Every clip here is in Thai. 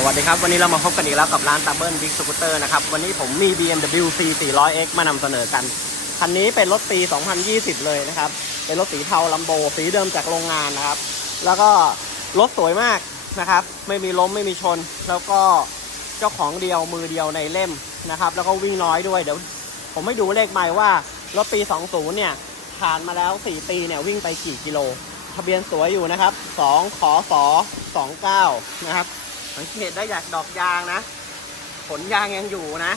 สวัสดีครับ วันนี้เรามาพบกันอีกแล้วกับร้านตาเบิลบิ๊กสกูตเตอร์นะครับ วันนี้ผมมี BMW C 400X มานำเสนอกัน คันนี้เป็นรถปี 2020 เลยนะครับ เป็นรถสีเทาลัมโบสีเดิมจากโรงงานนะครับ แล้วก็รถสวยมากนะครับ ไม่มีล้มไม่มีชน แล้วก็เจ้าของเดียวมือเดียวในเล่มนะครับ แล้วก็วิ่งน้อยด้วย เดี๋ยวผมไม่ดูเลขใหม่ว่ารถปี 20 เนี่ยผ่านมาแล้ว 4 ปีเนี่ยวิ่งไปกี่กิโล ทะเบียนสวยอยู่นะครับ 2ขอสอ29 นะครับ สังเกตได้จากดอกยางนะ ผลยางยังอยู่นะ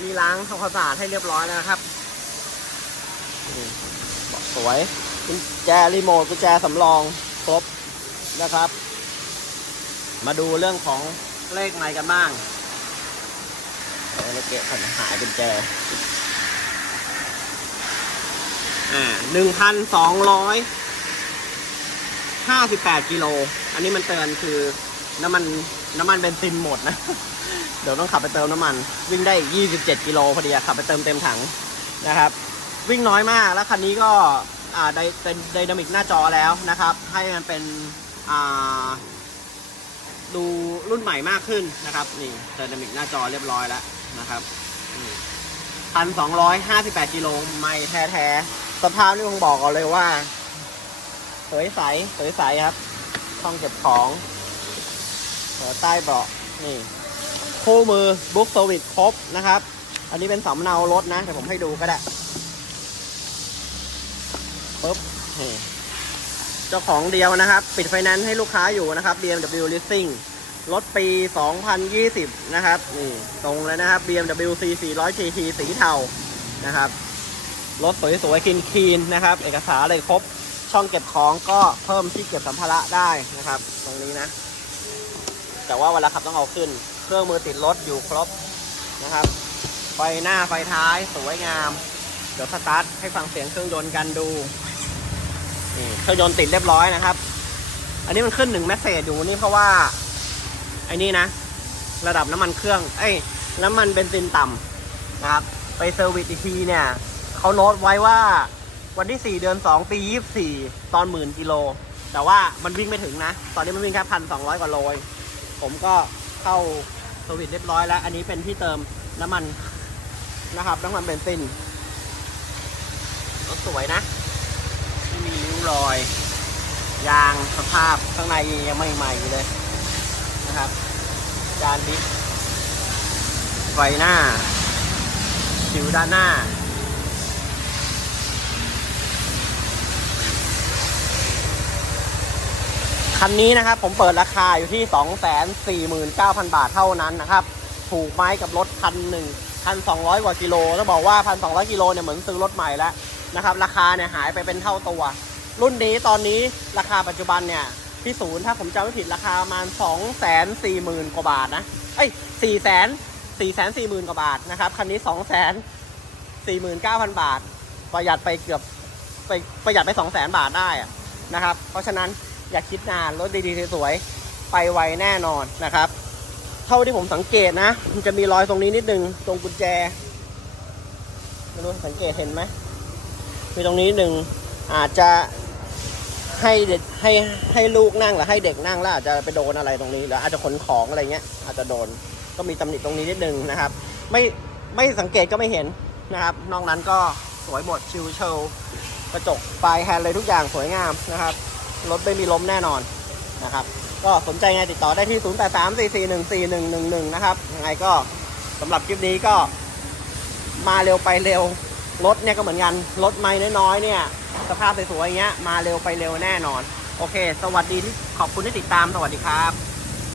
มีล้างทำความสะอาดให้เรียบร้อยแล้วนะครับบอกสวยกุญแจรีโมทกุญแจสำรองครบนะครับ มาดูเรื่องของเลขไรกันบ้างเออเลขเกะขันหายกุญแจอ่าหนึ่งพันสองร้อยห้าสิบแปดกิโล อันนี้มันเตือนคือ น้ำมันน้ำมันเบนซินหมดนะ เดี๋ยวต้องขับไปเติมน้ำมัน วิ่งได้อีก27 กิโลพอดีอะขับไปเติมเต็มถังนะครับ วิ่งน้อยมากแล้วคันนี้ก็อ่าไดเป็นไดนามิกหน้าจอแล้วนะครับ ให้มันเป็นอ่าดูรุ่นใหม่มากขึ้นนะครับนี่ไดนามิกหน้าจอเรียบร้อยแล้วนะครับพันสองร้อยห้าสิบแปดกิโลไม่แท้แท้ๆสภาพนี่ผมบอกก่อนเลยว่า สวยใสสวยใสครับช่องเก็บของ หัวใต้เบาะนี่คู่มือบุ๊กเซอร์วิสครบนะครับ อันนี้เป็นสำเนารถนะเดี๋ยวผมให้ดูก็ได้ปุ๊บนี่เจ้าของเดียวนะครับ ปิดไฟแนนซ์ให้ลูกค้าอยู่นะครับ BMW Leasing รถปี 2020 นะครับ นี่ตรงเลยนะครับ BMW C 400 GT สีเทานะครับ รถสวยๆคลีนๆนะครับ เอกสารอะไรครบ ช่องเก็บของก็เพิ่มที่เก็บสัมภาระได้นะครับ ตรงนี้นะ แต่ว่าเวลาขับต้องเอาขึ้น เครื่องมือติดรถอยู่ครบนะครับ ไฟหน้าไฟท้ายสวยงาม เดี๋ยวสตาร์ทให้ฟังเสียงเครื่องยนต์กันดูนี่เครื่องยนต์ติดเรียบร้อยนะครับ อันนี้มันขึ้นหนึ่งแมสเซจอยู่นี่เพราะว่าไอ้นี่นะ ระดับน้ำมันเครื่อง เอ้ยน้ำมันเบนซินต่ำนะครับ ไปเซอร์วิสอีกทีเนี่ยเขาโน้ตไว้ว่าวันที่ 4 เดือน 2 ปี 24 ตอนหมื่นกิโล แต่ว่ามันวิ่งไม่ถึงนะ ตอนนี้มันวิ่งแค่พันสองร้อยกว่าโล ผมก็เข้าสวิตเรียบร้อยแล้ว อันนี้เป็นที่เติมน้ำมันนะครับน้ำมันเบนซินรถสวยนะไม่มีริ้วรอย ยางสภาพข้างในยังไม่ใหม่อยู่เลยนะครับจานดิสไฟหน้าผิวด้านหน้า คันนี้นะครับผมเปิดราคาอยู่ที่ 249,000 บาทเท่านั้นนะครับ ถูกไหมกับรถคันหนึ่งพันสองกว่ากิโลต้องบอกว่าพันสองกิโลเนี่ยเหมือนซื้อรถใหม่แล้วนะครับ ราคาเนี่ยหายไปเป็นเท่าตัว รุ่นนี้ตอนนี้ราคาปัจจุบันเนี่ยที่ศูนย์ถ้าผมจำไม่ผิดราคาประมาณ2 4 0 0 0 0กว่าบาทนะเอ้ย4 0 0 0 0 4 4 0 0 0 0กว่าบาทนะครับคันนี้2 4 9 0 0 0บาท ประหยัดไปเกือบไปประหยัดไป2 0 0 0 0 0บาทได้นะครับ เพราะฉะนั้น อย่าคิดนานรถดีๆสวยๆไปไวแน่นอนนะครับ เท่าที่ผมสังเกตนะ มันจะมีรอยตรงนี้นิดนึงตรงกุญแจไม่รู้สังเกตเห็นไหมมีตรงนี้หนึ่งอาจจะให้เด็กให้ให้ลูกนั่งหรือให้เด็กนั่งแล้วอาจจะไปโดนอะไรตรงนี้หรืออาจจะขนของอะไรเงี้ย อาจจะโดนก็มีตำหนิตรงนี้นิดนึงนะครับ ไม่ไม่สังเกตก็ไม่เห็นนะครับ นอกนั้นก็สวยหมดชิวเชลกระจกไฟแฮนด์เลยทุกอย่างสวยงามนะครับ รถไม่มีล้มแน่นอนนะครับ ก็สนใจไงติดต่อได้ที่ 0 8 3 4 4 1 4 1 1 1 นะครับ ยังไงก็สำหรับคลิปนี้ก็มาเร็วไปเร็ว รถเนี่ยก็เหมือนกัน รถไม่น้อยๆเนี่ย สภาพสวยๆอย่างเงี้ย มาเร็วไปเร็วแน่นอน โอเค สวัสดีที่ขอบคุณที่ติดตาม สวัสดีครับ